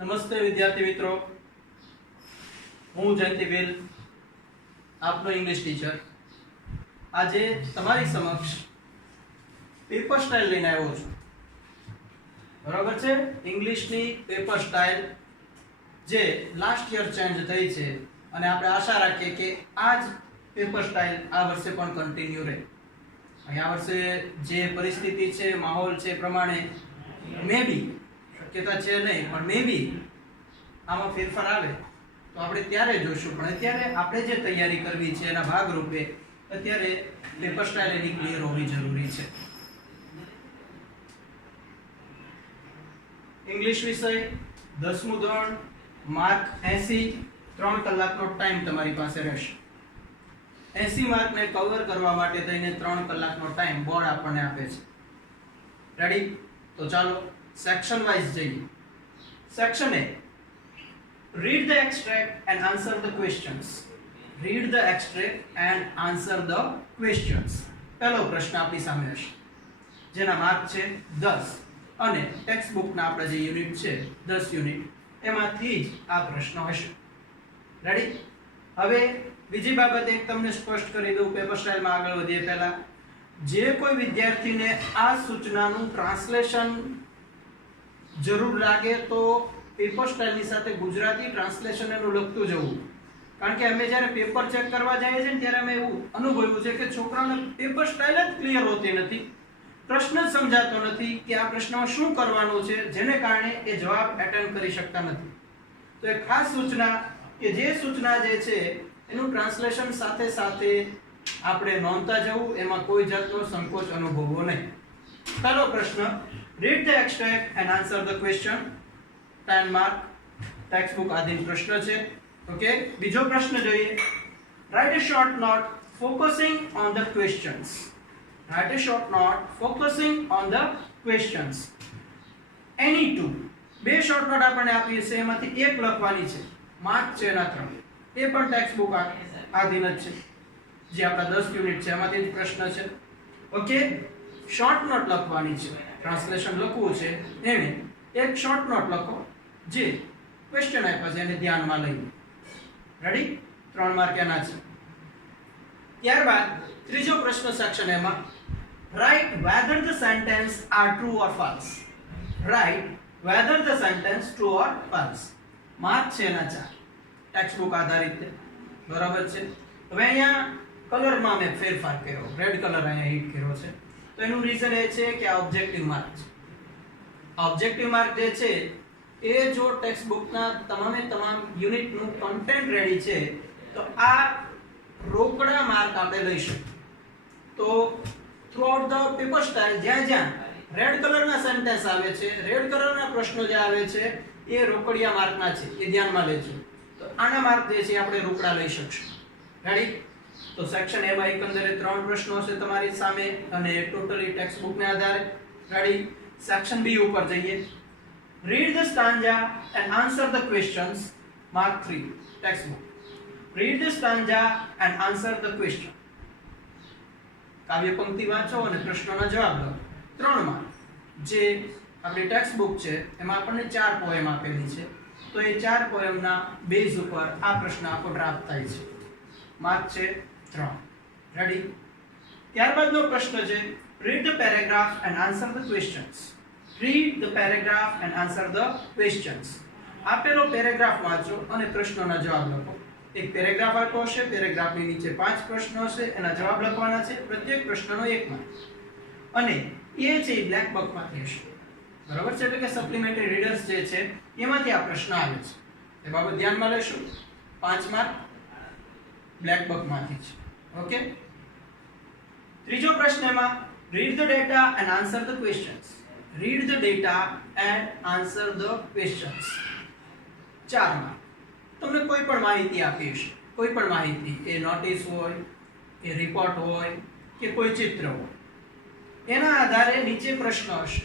નમસ્તે વિદ્યાર્થી મિત્રો, હું જયંતિ વેલ, આપનો ઇંગ્લિશ ટીચર. આજે તમારી સમક્ષ પેપર સ્ટાઇલ લઈને આવ્યો છું. બરાબર છે? ઇંગ્લિશની પેપર સ્ટાઇલ જે લાસ્ટ યર ચેન્જ થઈ છે અને આપણે આશા રાખીએ કે આ જ પેપર સ્ટાઇલ આ વર્ષે પણ કન્ટિન્યુ રહે. અને આ વર્ષે જે પરિસ્થિતિ છે, માહોલ છે પ્રમાણે મે બી શક્યતા છે નહીં, પણ મે બી આમાં ફેરફાર આવે તો આપણે ત્યારે જોઈશું. પણ અત્યારે આપણે જે તૈયારી કરવી છે એના ભાગરૂપે અત્યારે પેપર સ્ટાઇલ એની ક્લિયર હોવી જરૂરી છે. ઇંગ્લિશ વિષય 10મું ધોરણ, માર્ક 80, 3 કલાકનો ટાઈમ તમારી પાસે રહેશે. 80 માર્કને કવર કરવા માટે થઈને 3 કલાકનો ટાઈમ બોર્ડ આપણને આપે છે. રેડી? તો ચાલો સેક્શન વાઇઝ જઈએ. Section A, read the extract and answer the questions. Read the extract and answer the questions. પહેલો પ્રશ્ન આપણી સામે હશે જેના માર્ક છે 10 અને ટેક્સ્ટ બુકના આપણા જે યુનિટ છે 10 યુનિટ એમાંથી જ આ પ્રશ્ન હશે. રેડી? હવે બીજી બાબત એક તમને સ્પષ્ટ કરી દઉં પેપર સ્ટાઇલમાં આગળ વધીએ પહેલા. જે કોઈ વિદ્યાર્થીને આ સૂચનાનું ટ્રાન્સલેશન જરૂર લાગે તો પેપર સ્ટાઇલની સાથે ગુજરાતી ટ્રાન્સલેશન એનું લખતું જવું. કારણ કે અમે જ્યારે પેપર ચેક કરવા જઈએ છીએ ને ત્યારે અમે એવું અનુભવ્યું છે કે છોકરાઓને પેપર સ્ટાઇલ જ ક્લિયર હોતી નથી, પ્રશ્ન જ સમજાતો નથી કે આ પ્રશ્નમાં શું કરવાનું છે, જેને કારણે એ જવાબ એટેન્ડ કરી શકતા નથી. તો એક ખાસ સૂચના કે જે સૂચના જે છે એનું ટ્રાન્સલેશન સાથે સાથે આપણે નોંધતા જવું, એમાં કોઈ જાતનો સંકોચ અનુભવવો નહીં. પહેલો પ્રશ્ન, read the extract and answer the question. 10 mark text book આધીન પ્રશ્ન છે. ઓકે, બીજો પ્રશ્ન જોઈએ. write a short note focusing on the questions. write a short note focusing on the questions. any two, બે શોર્ટ નોટ આપણને આપી છે, એમાંથી એક લખવાની છે. માર્ક છે એના 3. એ પણ ટેક્સ્ટ બુક આધીન જ છે, જે આપણા 10 યુનિટ છે એમાંથી જ પ્રશ્ન છે. ઓકે, શોર્ટ નોટ લખવાની છે, ટ્રાન્સલેશન લખવું છે, એને એક શોર્ટ નોટ લખો જે ક્વેશ્ચન આપ્યા છે એને ધ્યાનમાં લઈને. રેડી? 3 માર્ક એના છે. ત્યારબાદ ત્રીજો પ્રશ્ન સેક્શન એમાં, write whether the sentence are true or false. Write whether the sentence true or false. Mark છે એના 4, ટેક્સ્ટ બુક આધારિત છે. બરાબર છે? હવે અહીંયા કલરમાં મેં ફેરફાર કર્યો, રેડ કલર અહીંયા હિટ કર્યો છે. તો એનું રીઝન એ છે કે આ ઓબ્જેક્ટિવ માર્ક છે. ઓબ્જેક્ટિવ માર્ક જે છે એ જો ટેક્સ્ટ બુકના તમામે તમામ યુનિટનું કન્ટેન્ટ રેડી છે તો આ રોકડા માર્ક આપણે લઈ શકીએ. તો થ્રુઆઉટ ધ પેપર સ્ટાઇલ જ્યાં જ્યાં રેડ કલરના સેન્ટેન્સ આવે છે, રેડ કલરના પ્રશ્નો જે આવે છે એ રોકડિયા માર્કના છે, એ ધ્યાનમાં લેજો. તો આના માર્ક જે છે આપણે રોકડા લઈ શકશું. રેડી? તો સેક્શન A માં એકંદરે 3 પ્રશ્નો હશે તમારી સામે અને ટોટલી ટેક્સ્ટ બુકને આધારે. રેડી? સેક્શન B ઉપર જઈએ. read the stanza and answer the questions. mark 3, text book. read the stanza and answer the question. કાવ્ય પંક્તિ વાંચો અને પ્રશ્નોના જવાબ લખો. 3 માર્ક. જે આપણી ટેક્સ્ટ બુક છે એમાં આપણને 4 પોએમ આપેલી છે, તો એ 4 પોએમના બેઝ ઉપર આ પ્રશ્ન આખો ડ્રાફ્ટ થાય છે. માર્ક છે 3. રેડી? ત્યારબાદનો પ્રશ્ન છે, read the paragraph and answer the questions. read the paragraph and answer the questions. આપેલો પેરેગ્રાફ વાંચો અને પ્રશ્નોના જવાબ લખો. એક પેરેગ્રાફ આપ્યો હશે, પેરેગ્રાફની નીચે 5 પ્રશ્નો હશે, એના જવાબ લખવાના છે. પ્રત્યેક પ્રશ્નનો 1 માર્ક અને એ છે બ્લેક બકમાંથી હશે. બરાબર છે? એટલે કે સપ્લિમેન્ટરી રીડર્સ જે છે એમાંથી આ પ્રશ્ન આવે છે, એ બાબત ધ્યાનમાં લેશું. 5 માર્ક બ્લેક બકમાંથી છે. ઓકે, ત્રીજો પ્રશ્ન એમાં, read the data and answer the questions. read the data and answer the questions. 4 mark. તમને કોઈ પણ માહિતી આપી હશે, કોઈ પણ માહિતી, એ નોટિસ હોય, એ રિપોર્ટ હોય કે કોઈ ચિત્ર હોય, એના આધારે નીચે પ્રશ્ન હશે.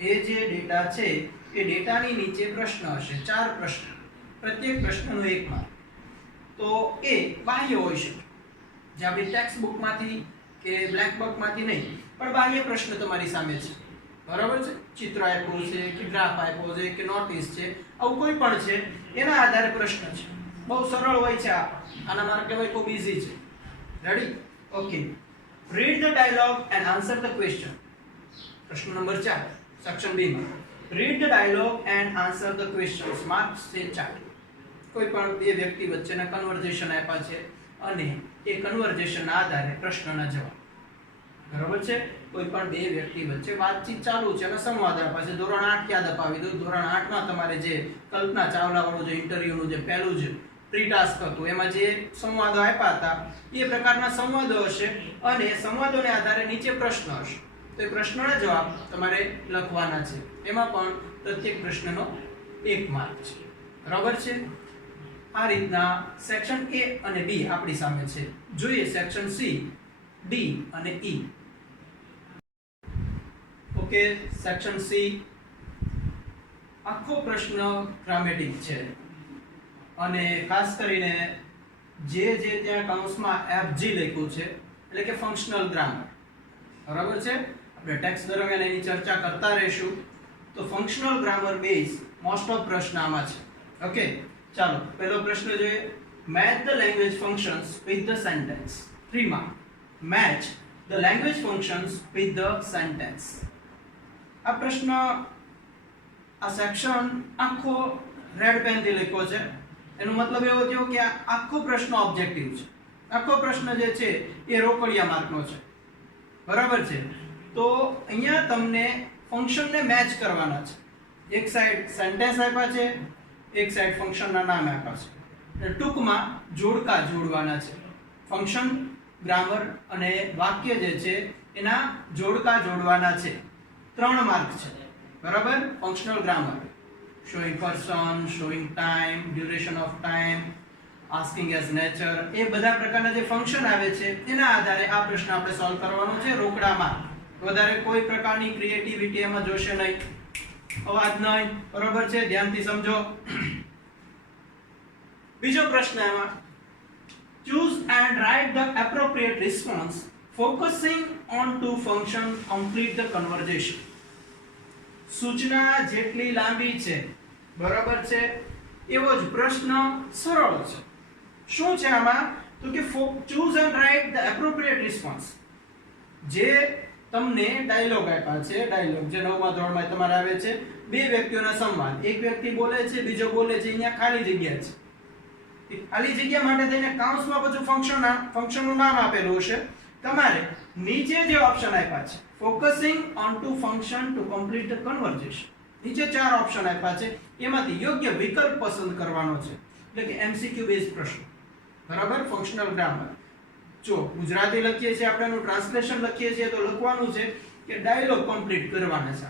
એ જે ડેટા છે એ ડેટાની નીચે પ્રશ્ન હશે, 4 પ્રશ્ન, પ્રત્યેક પ્રશ્નનો 1 માર્ક. તો એ બાહ્ય હોઈ શકે, જે આપણી ટેક્સ્ટ બુકમાંથી કે બ્લેક બુકમાંથી નહીં, પણ બાહ્ય પ્રશ્ન તમારી સામે છે. બરાબર છે, ચિત્ર આપ્યું છે કે ગ્રાફ આપ્યો છે કે નોટિસ છે, આવું કોઈ પણ છે એના આધારે પ્રશ્ન છે. બહુ સરળ હોય છે આના માર્ક લેવાય ખૂબ ઈઝી છે. Ready? Okay. Read the dialogue and answer the question. પ્રશ્ન નંબર 4 સેક્શન બી માં. Read the dialogue and answer the questions. Marks છે 4. કોઈ પણ બે વ્યક્તિ વચ્ચેના કન્વર્ઝેશન આપ્યા છે અને એ કન્વર્ઝેશનના આધારે પ્રશ્નના જવાબ. બરાબર છે? કોઈ પણ બે વ્યક્તિ વચ્ચે વાતચીત ચાલુ છે અને સંવાદ આપ્યા છે. ધોરણ 8 યાદ અપાવી દો. ધોરણ 8 માં તમારે જે કલ્પના ચાવલા વાળું જે ઇન્ટરવ્યુનું જે પહેલું જ પ્રી ટાસ્ક હતું એમાં જે સંવાદો આપ્યા હતા એ પ્રકારના સંવાદો હશે અને સંવાદોને આધારે નીચે પ્રશ્ન હશે. તો એ પ્રશ્નના જવાબ તમારે લખવાના છે. એમાં પણ પ્રત્યેક પ્રશ્નનો 1 માર્ક છે. બરાબર છે? આ રીતના સેક્શન A અને B આપણી સામે છે. જોઈએ સેક્શન C, D અને E. ઓકે, સેક્શન C આખો પ્રશ્ન ગ્રામેટિક છે અને ખાસ કરીને જે ત્યાં કૌંસમાં FG લખ્યું છે એટલે કે ફંક્શનલ ગ્રામર. બરાબર છે? આપણે ટેક્સ્ટ દરમિયાન એની ચર્ચા કરતા રહીશું. તો functional grammar base most of પ્રશ્ન આમાં છે. ઓકે, ચાલો પહેલો પ્રશ્ન જોઈએ. Match the language functions with the sentence. 3 માં match the language functions with the sentence. આ પ્રશ્ન આ સેક્શન આખો રેડ પેન થી લખ્યો છે. એનો મતલબ એવો થયો કે આ આખો પ્રશ્ન ઓબ્જેક્ટિવ છે. આખો પ્રશ્ન જે છે એ રોકડિયા માર્કનો છે. બરાબર છે? તો અહીંયા તમને ફંક્શનને મેચ કરવાના છે. એક સાઈડ સેન્ટેન્સ આપ્યા છે, એક સાઈડ ફંક્શનના નામ આપ્યા છે. એટલે ટૂંકમાં જોડકા જોડવાના છે. ફંક્શન ગ્રામર અને વાક્ય જે છે એના જોડકા જોડવાના છે. 3 માર્ક છે. બરાબર? Functional grammar, showing person, showing time, duration of time, asking as nature, એ બધા પ્રકારના જે ફંક્શન આવે છે એના આધારે આ પ્રશ્ન આપણે સોલ્વ કરવાનો છે રોકડામાં. વધારે કોઈ પ્રકારની ક્રિએટિવિટી એમાં જોશે નહીં, અવાજ નહીં. બરાબર છે? ધ્યાનથી સમજો. બીજો પ્રશ્ન એમાં choose and write the appropriate response focusing on two functions, complete the conversation. સૂચના જેટલી લાંબી છે, બરાબર છે, એવો જ પ્રશ્ન સરળ છે. શું છે આમાં? તો કે choose and write the appropriate response. જે તમને ડાયલોગ આપ્યા છે, ડાયલોગ જે 9મા ધોરણમાં તમારે આવે છે, બે વ્યક્તિઓના સંવાદ. એક વ્યક્તિ બોલે છે, બીજો બોલે છે, અહીંયા ખાલી જગ્યા છે. ખાલી જગ્યા માટે થઈને કૌંસમાં બધું ફંક્શનનું નામ આપેલું હશે. તમારે નીચે જે ઓપ્શન આપ્યા છે focusing on two function to complete the conversation, નીચે 4 ઓપ્શન આપ્યા છે એમાંથી યોગ્ય વિકલ્પ પસંદ કરવાનો છે. એટલે કે MCQ બેઝ પ્રશ્ન. બરાબર? Functional grammar. જો ગુજરાતી લખીએ છીએ આપણે, એનું ટ્રાન્સલેશન લખીએ છીએ તો લખવાનું છે કે ડાયલોગ કમ્પ્લીટ કરવાના છે.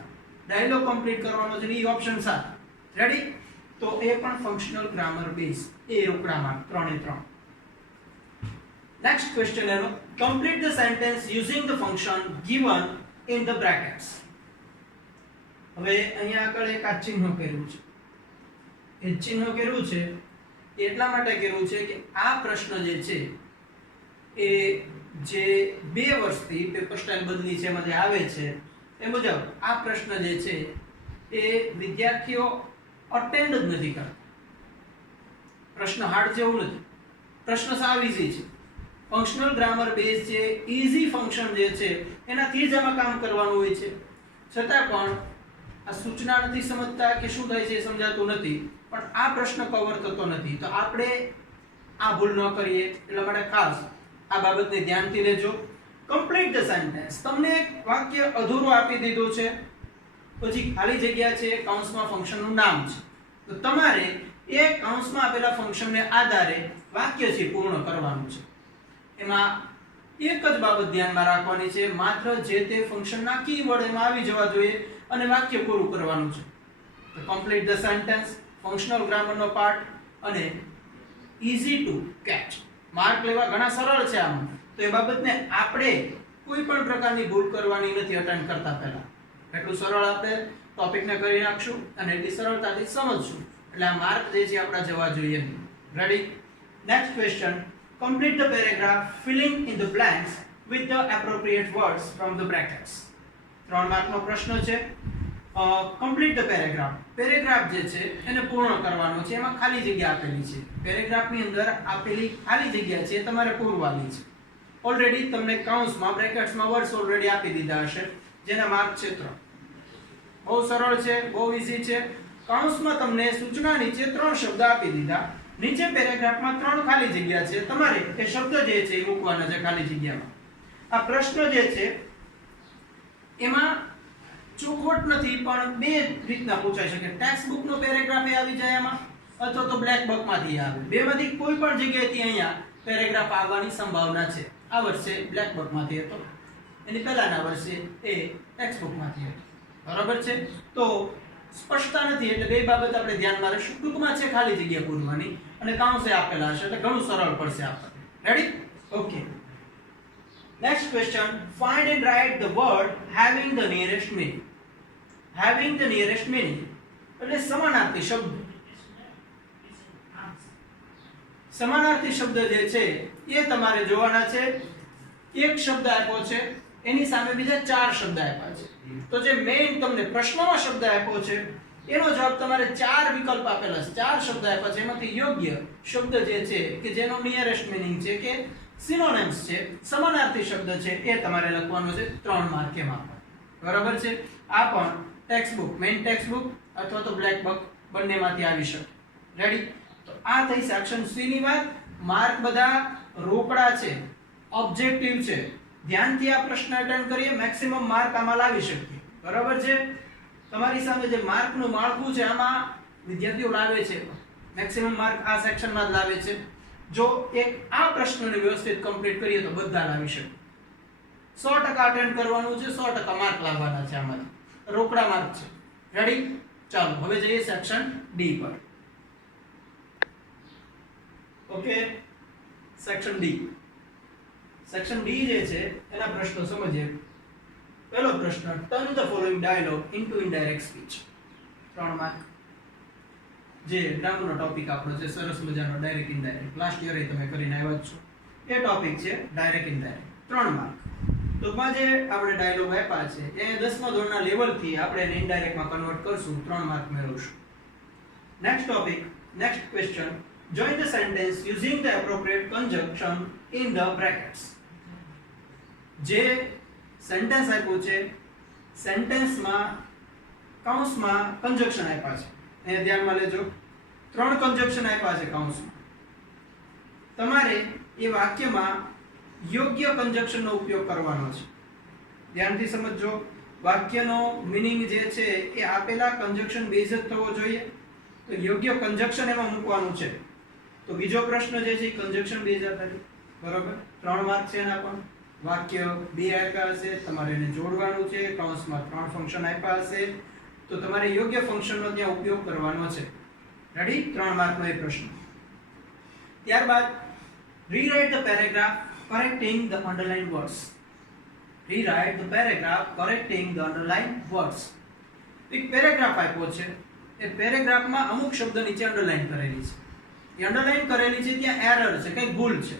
ડાયલોગ કમ્પ્લીટ કરવાનો છે એ ઓપ્શન 7. રેડી? તો એ પણ ફંક્શનલ ગ્રામર બેઝ. એ રોકડામાં 3 એ 3. નેક્સ્ટ ક્વેશ્ચન એનો complete the sentence using the function given in the brackets. હવે અહીંયા આગળ એક આ ચિહ્ન કર્યું છે. એ ચિહ્ન કર્યું છે એટલા માટે કર્યું છે કે આ પ્રશ્ન જે છે એ જે 2 વર્ષથી પેપર સ્ટાઇલ બદલી છે એમાં જે આવે છે એ મુજબ આ પ્રશ્ન જે છે એ વિદ્યાર્થીઓ અટેન્ડ જ નથી કરતા. પ્રશ્ન હાર્ડ જેવું નથી, પ્રશ્ન સાવ ઈઝી છે. ફંક્શનલ ગ્રામર બેઝ છે, ઈઝી ફંક્શન જે છે એનાથી જ આમાં કામ કરવાનું હોય છે. છતાં પણ આ સૂચના નથી સમજતા કે શું થાય છે એ સમજાતું નથી, પણ આ પ્રશ્ન કવર થતો નથી. તો આપણે આ ભૂલ ન કરીએ એટલા માટે ખાસ આ બાબતને ધ્યાનથી લેજો. Complete the sentence. તમને એક વાક્ય અધૂરું આપી દીધું છે, પછી ખાલી જગ્યા છે, કૌંસમાં ફંક્શનનું નામ છે. તો તમારે એ કૌંસમાં આપેલા ફંક્શનને આધારે વાક્ય છે પૂર્ણ કરવાનું છે. એમાં એક જ બાબત ધ્યાનમાં રાખવાની છે, માત્ર જે તે ફંક્શનના કીવર્ડ એમાં આવી જવા જોઈએ અને વાક્ય પૂરું કરવાનું છે. તો કમ્પ્લીટ ધ સેન્ટેન્સ ફંક્શનલ ગ્રામરનો પાર્ટ અને ઈઝી ટુ કેચ. માર્ક લેવા ઘણા સરળ છે આમ. તો એ બાબતને આપણે કોઈ પણ પ્રકારની ભૂલ કરવાની નથી અટેન્ડ કરતા પહેલા. એટલું સરળ આપણે ટોપિકને કરી નાખશું અને એટલી સરળતાથી સમજશું. એટલે આ માર્ક જે છે આપણા જવા જોઈએ. Ready? Next question. Complete the paragraph filling in the blanks with the appropriate words from the brackets. 3 માર્કનો પ્રશ્ન છે. Complete the paragraph. પેરેગ્રાફ જે છે એને પૂર્ણ કરવાનો છે. એમાં ખાલી જગ્યા આપેલી છે. પેરેગ્રાફની અંદર આપેલી ખાલી જગ્યા છે તમારે પૂરવાની છે. ઓલરેડી તમને કૌંસમાં બ્રેકેટ્સમાં વર્ડ્સ ઓલરેડી આપી દીધા હશે જેના માર્ક છે 3. બહુ સરળ છે, બહુ ઈઝી છે. કૌંસમાં તમને સૂચના નીચે 3 શબ્દ આપી દીધા. નીચે પેરેગ્રાફમાં 3 ખાલી જગ્યા છે. તમારે એ શબ્દ જે છે એ મૂકવાના છે ખાલી જગ્યામાં. આ પ્રશ્ન જે છે એમાં ચોખવટ નથી પણ બે રીતના પૂછાઈ શકે. ટેક્સ્ટ બુક નો પેરેગ્રાફ આવી જાય એમાં અથવા તો બ્લેક બુક માંથી આવે. બેમાંથી કોઈ પણ જગ્યાએથી અહીંયા પેરેગ્રાફ આવવાની સંભાવના છે. આ વર્ષે બ્લેક બુક માંથી હતો, એની પહેલાના વર્ષે એ ટેક્સ્ટ બુક માંથી હતો. બરાબર છે? તો સ્પષ્ટતા નથી એટલે બે બાબત આપણે ધ્યાનમાં રાખીશું. ટૂંકમાં છે ખાલી જગ્યા પૂરવાની અને કાઉન્સે આપેલા હશે એટલે ઘણું સરળ પડશે આપણને. Ready? Okay. Next question, find and write the word having the nearest meaning. Having the nearest meaning એટલે સમાનાર્થી શબ્દ. સમાનાર્થી શબ્દ જે છે એ તમારે જોવાના છે. એક શબ્દ આપ્યો છે એની સામે બીજા 4 શબ્દ આપ્યા છે. તો જે મેઇન તમને પ્રશ્નમાં શબ્દ આપ્યો છે એનો જવાબ તમારે 4 વિકલ્પ આપેલા છે. 4 શબ્દ આપ્યા છે એમાંથી યોગ્ય શબ્દ જે છે કે જેનો નિયરેસ્ટ મીનિંગ છે કે સિનોનિમ્સ છે, સમાનાર્થી શબ્દ છે એ તમારે લખવાનો છે 3 માર્કેમાં. બરાબર છે? આ પણ text book, main text book અથવા તો બ્લેક બુક બંનેમાંથી આવી શકે. રેડી? તો આ થઈ સેક્શન સી ની વાત. માર્ક બધા રોકડા છે, ઓબ્જેક્ટિવ છે. ધ્યાનથી આ પ્રશ્ન અટેન્ડ કરીએ, મેક્સિમમ માર્ક આમાં લાવી શકીએ. બરાબર છે? તમારી સામે જે માર્કનું માળખું છે આમાં વિદ્યાર્થીઓ લાવે છે મેક્સિમમ માર્ક આ સેક્શનમાં જ લાવે છે. જો એક આ પ્રશ્નને વ્યવસ્થિત કમ્પ્લીટ કરીએ તો બધા લાવી શકે. 100% અટેન્ડ કરવાનું છે, 100% માર્ક લાવવાના છે આમાંથી. રોકડા માર્ક છે. રેડી? ચાલો હવે જઈએ સેક્શન ડી પર. Okay, section D. Section D જે છે એના પ્રશ્નો સમજીએ. પહેલો પ્રશ્ન, turn the following dialogue into indirect speech. 3 mark. જે ગ્રામરનો ટોપિક આપણો છે સરસ મજાનો ડાયરેક્ટ ઇનડાયરેક્ટ. લાસ્ટ યર તમે કરીને આવ્યા છો એ ટોપિક છે ડાયરેક્ટ ઇનડાયરેક્ટ. 3 માર્ક. ટૂંકમાં જે આપણે ડાયલોગ આપ્યા છે એ 10મા ધોરણના લેવલથી આપણે એને ઇનડાયરેક્ટમાં કન્વર્ટ કરશું. 3 માર્ક મેળવશું. Next topic, next question, join the sentence using the appropriate conjunction in the brackets. જે સેન્ટેન્સ આપ્યું છે સેન્ટેન્સમાં કૌંસમાં કન્જંક્શન આપ્યા છે. એ ધ્યાનમાં લેજો. 3 કન્જંક્શન આપ્યા છે કૌંસમાં. તમારે એ વાક્યમાં યોગ્ય કન્જંક્શનનો ઉપયોગ કરવાનો છે. ધ્યાનથી સમજજો. વાક્યનો મીનિંગ જે છે એ આપેલા કન્જંક્શન બેઝ જ થવો જોઈએ. તો યોગ્ય કન્જંક્શન એમાં મૂકવાનું છે. તો બીજો પ્રશ્ન જે છે કન્જંક્શન બેઝ આધારિત. બરોબર? 3 માર્ક છે એના પણ. વાક્ય 2 આપ્યા હશે, તમારે એને જોડવાનું છે. કૌંસમાં 3 ફંક્શન આપ્યા હશે તો તમારે યોગ્ય ફંક્શનનો ત્યાં ઉપયોગ કરવાનો છે. રેડી? 3 માર્કનો એ પ્રશ્ન. ત્યારબાદ rewrite the paragraph correcting the underlined words. Rewrite the paragraph correcting the underlined words. એક પેરેગ્રાફ આપ્યો છે. એ પેરેગ્રાફમાં અમુક શબ્દ નીચે અંડરલાઈન કરેલી છે. એ અંડરલાઈન કરેલી છે ત્યાં એરર છે, કંઈક ભૂલ છે.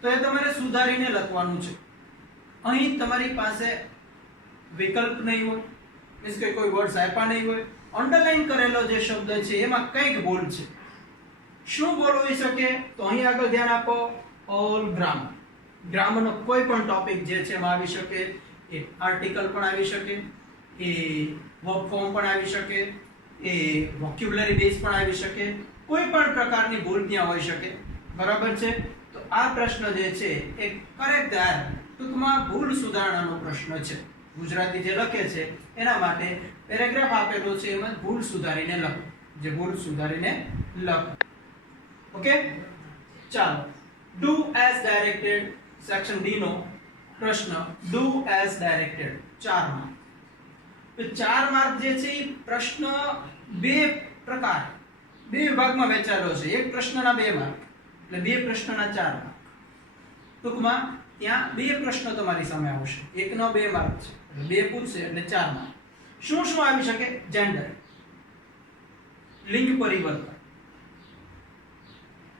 તો એ તમારે સુધારીને લખવાનું છે. અહીં તમારી પાસે વિકલ્પ નહીં હોય, મીન્સ કે કોઈ વર્ડ્સ આપ્યા નહીં હોય. અંડરલાઈન કરેલો જે શબ્દ છે એમાં કંઈક ભૂલ છે. શું ભૂલ હોઈ શકે? તો અહીં આગળ ધ્યાન આપો. All grammar. ગ્રામરનો કોઈ પણ ટોપિક જે છે એમાં આવી શકે. એ આર્ટિકલ પણ આવી શકે, એ વર્બ ફોર્મ પણ આવી શકે, એ વોક્યુબ્યુલરી બેઝ પણ આવી શકે. કોઈ પણ પ્રકારની ભૂલ ત્યાં હોઈ શકે. બરાબર છે? તો આ પ્રશ્ન જે છે એ કરેક્ટ એરર, ટૂંકમાં ભૂલ સુધારણાનો પ્રશ્ન છે. ગુજરાતી જે લખે છે એના માટે પેરેગ્રાફ આપેલો છે એમાં ભૂલ સુધારીને લખો. જે ભૂલ સુધારીને લખો. ઓકે? ચાલો, do as directed. Section D નો પ્રશ્ન, do as directed. 4 માર્ક. તો 4 માર્ક જે છે એ પ્રશ્ન 2 પ્રકાર, 2 વિભાગમાં વહેંચાયેલો છે. એક પ્રશ્નના 2 માર્ક એટલે 2 પ્રશ્નના 4 માર્ક. ટૂંકમાં ત્યાં 2 પ્રશ્ન તમારી સામે આવશે. એકનો 2 માર્ક છે એટલે 2 પૂછશે એટલે 4 માર્ક. શું શું આવી શકે? જેન્ડર, લિંગ પરિવર્તન.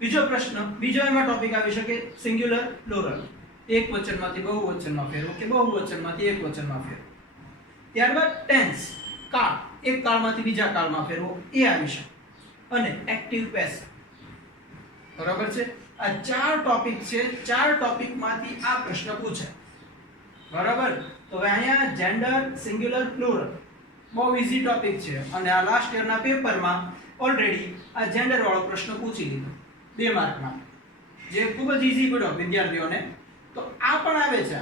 બીજો પ્રશ્ન, બીજો એમાં ટોપિક આવી શકે સિંગ્યુલર પ્લુરલ. એક વચનમાંથી બહુવચનમાં ફેરવો કે બહુવચનમાંથી એક વચનમાં ફેરવો. ત્યારબાદ ટેન્સ, કાળ, એક કાળમાંથી બીજા કાળમાં ફેરવો એ આવી શકે, અને એક્ટિવ પેસિવ. બરાબર છે. આ 4 ટોપિક છે. 4 ટોપિકમાંથી આ પ્રશ્ન પૂછે. બરાબર. તો હવે અહીંયા જેન્ડર, સિંગ્યુલર, પ્લુરલ બહુ ઈઝી ટોપિક છે, અને આ લાસ્ટ યરના પેપરમાં ઓલરેડી આ જેન્ડર વાળો પ્રશ્ન પૂછી લીધો 2 માર્કમાં, જે ખૂબ જ ઈઝી પડ્યો વિદ્યાર્થીઓને. તો આ પણ આવે છે,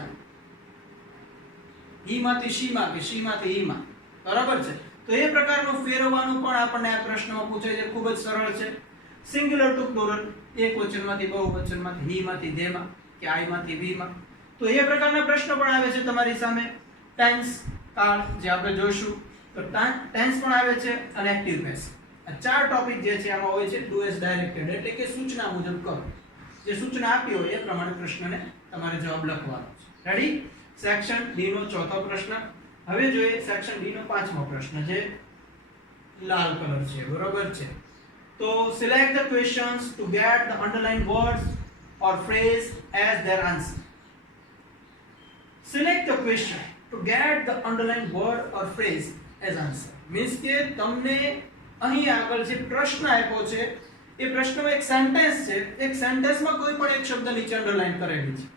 ઈ માંથી શી માં કે શી માંથી ઈ માં. બરાબર છે. તો એ પ્રકારનું ફેરવવાનું પણ આપણને આ પ્રશ્નમાં પૂછાય છે. ખૂબ જ સરળ છે. સિંગ્યુલર ટુ પ્લુરલ, એક વચનમાંથી બહુવચનમાંથી, હી માંથી ધે માં કે આઈ માંથી વી માં. તો એ પ્રકારના પ્રશ્નો પણ આવે છે તમારી સામે. ટેન્સ, કાળ જે આપણે જોઈશું, તો ટેન્સ પણ આવે છે, અને એક્ટિવ પેસિવ. આ 4 ટોપિક જે છે આમાં હોય છે ડુ એઝ ડાયરેક્ટેડ, એટલે કે સૂચના મુજબ કરો. જે સૂચના આપી હોય એ પ્રમાણે પ્રશ્નને તમારે જવાબ લખવાનો છે. રેડી? સેક્શન ડી નો ચોથો પ્રશ્ન. હવે જોઈએ સેક્શન ડી નો પાંચમો પ્રશ્ન, જે લાલ કલર છે. બરોબર છે. તો select the questions to get the underline words or phrase as their answer. Select the question two get the underline word or phrase as answer. Means કે તમને અહીં આગળ જે પ્રશ્ન આપ્યો છે એ પ્રશ્નમાં એક સેન્ટેન્સ છે. એક સેન્ટેન્સમાં કોઈ પણ એક શબ્દ નીચે અંડરલાઇન કરેલી છે,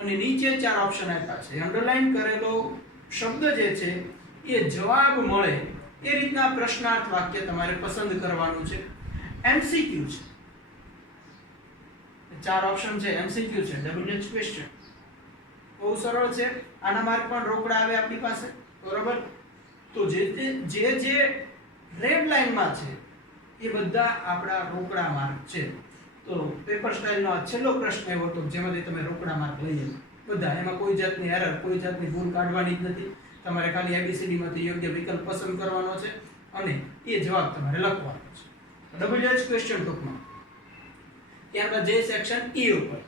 અને નીચે 4 ઓપ્શન આપ્યા છે. અંડરલાઇન કરેલો શબ્દ જે છે એ જવાબ મળે એ રીતના પ્રશ્નાર્થ વાક્ય તમારે પસંદ કરવાનું છે. એમસીક્યુ છે. 4 ઓપ્શન છે. એમસીક્યુ છે, ડબલ ક્વેશ્ચન. બહુ સરળ છે. આના માર્ક પણ રોકડા આવે આપણી પાસે. બરોબર. તો જે રેડ લાઈનમાં છે એ બધા આપણા રોકડા માર્ક છે. તો પેપર સ્ટાઇલનો આ છેલ્લો પ્રશ્ન એવો હતો જેમાંથી તમે રોકડા માર્ક લઈ લો બધા. એમાં કોઈ જાતની એરર, કોઈ જાતની ભૂલ કાઢવાની જ નથી. તમારે ખાલી એબીસીડી માંથી યોગ્ય વિકલ્પ પસંદ કરવાનો છે, અને એ જવાબ તમારે લખવાનો છે. ડબલ ક્વેશ્ચન ટૂંકમાં. ત્યારબાદ જે સેક્શન ઈ ઉપર,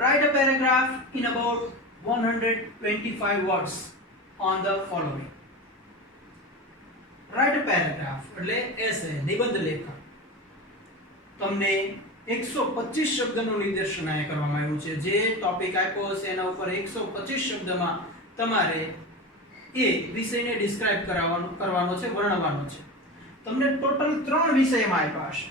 write a paragraph in about 125 words on the following. Write a paragraph એટલે એસે, નિબંધ લેખન. તમને 125 શબ્દનું નિર્દેશન અહીંયા કરવામાં આવ્યું છે. જે ટોપિક આપ્યો હશે એના ઉપર 125 શબ્દમાં તમારે એ વિષયને ડિસ્ક્રાઇબ કરવાનો છે, વર્ણવવાનો છે. તમને ટોટલ 3 વિષયમાં આપ્યા હશે.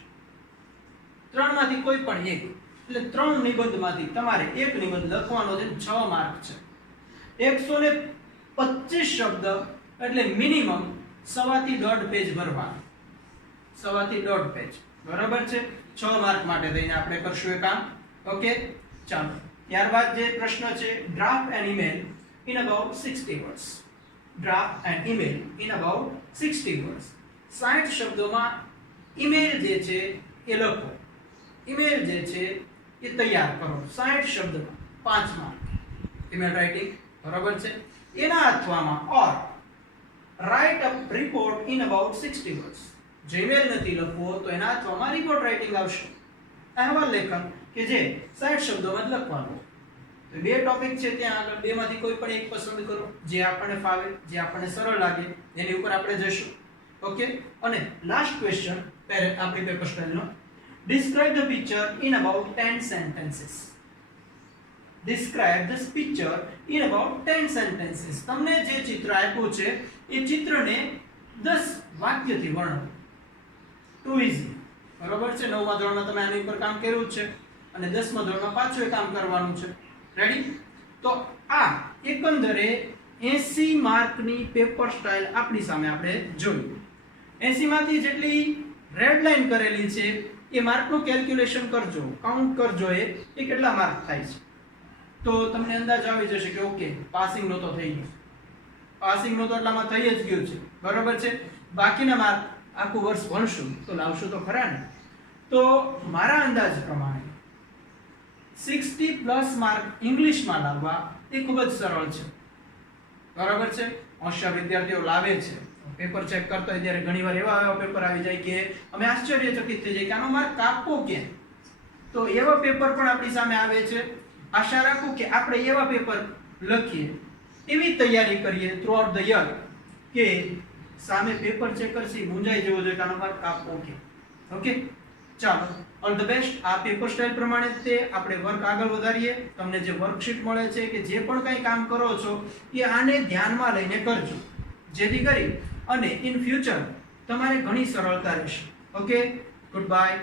3 માંથી કોઈ પણ એક, એટલે 3 નિબંધમાંથી તમારે એક નિબંધ લખવાનો છે. 6 માર્ક છે. 125 શબ્દ એટલે મિનિમમ 1.5 થી 1.5 પેજ ભરવાનું. 1.5 થી 1.5 પેજ. બરાબર છે. 6 માર્ક માટે થઈને આપણે કરશું એ કામ. ઓકે, ચાલો. ત્યારબાદ જે પ્રશ્ન છે, draft an email in about 60 words. Draft an email in about 60 words. 60 શબ્દોમાં ઈમેલ જે છે એ લખો. ઈમેલ જે છે એ તૈયાર કરો. 60 શબ્દમાં 5 માર્ક. Email writing. બરાબર છે. એના અથવામાં or write a report in about 60 words. જે ઈમેલ નથી લખવો તો એના અથવામાં રિપોર્ટ રાઇટિંગ આવશે. અહેવાલ લેખન કે જે 60 શબ્દોમાં જ લખવાનું. તો 2 ટોપિક છે ત્યાં આગળ. 2 માંથી કોઈ પણ એક પસંદ કરો, જે આપણને ફાવે, જે આપણને સરળ લાગે, એની ઉપર આપણે જઈશું. ઓકે. અને લાસ્ટ ક્વેશ્ચન આપણી paper સ્ટાઇલનો, describe the picture in about 10 sentences. Describe this picture in about 10 sentences. તમને જે ચિત્ર આપ્યું છે એ ચિત્રને 10 વાક્યથી વર્ણવો. Two easy. બરોબર છે. 9મા ધોરણમાં તમે આની ઉપર કામ કર્યું છે, અને 10મા ધોરણમાં પાછું એ કામ કરવાનું છે. રેડી? તો આ એકંદરે 80 માર્કની પેપર સ્ટાઇલ આપણી સામે આપણે જોયું. 80 માંથી જેટલી રેડ લાઈન કરેલી છે એ માર્કનું કેલ્ક્યુલેશન કરજો, કાઉન્ટ કરજો એ કેટલા માર્ક થાય છે. તો તમને અંદાજ આવી જશે કે ઓકે, પાસિંગ નો તો થઈ ગયું. પાસિંગ નો તો એટલામાં થઈ જ ગયું છે. બરોબર છે. બાકીના માર્ક આખું વર્ષ ભણશું તો લાવશું તો ખરા ને. તો મારા અંદાજ પ્રમાણે 60+ માર્ક ઇંગ્લિશમાં લાવવા એ ખૂબ જ સરળ છે. બરાબર છે. હોશિયાર વિદ્યાર્થીઓ લાવે છે. પેપર ચેક કરતા હોય ત્યારે ઘણીવાર એવા પેપર આવી જાય કે અમે આશ્ચર્યચકિત થઈ જાય કે આનો માર્ક કાપવો કેમ. તો એવા પેપર પણ આપણી સામે આવે છે. આશા રાખું કે આપણે એવા પેપર લખીએ, એવી તૈયારી કરીએ થ્રુઆઉટ ધ યર કે સામે પેપર ચેકર છે મૂંઝાઈ જવો જોઈએ કે આનો માર્ક કાપવો કેમ. ઓકે, ચાલો ઓલ ધ બેસ્ટ. આ પેપર સ્ટાઇલ પ્રમાણે તે આપણે વર્ક આગળ વધારીએ. તમને જે વર્કશીટ મળે છે કે જે પણ કંઈ કામ કરો છો એ આને ધ્યાનમાં લઈને કરજો, જેથી કરી અને ઇન ફ્યુચર તમારે ઘણી સરળતા રહેશે. Okay, good bye.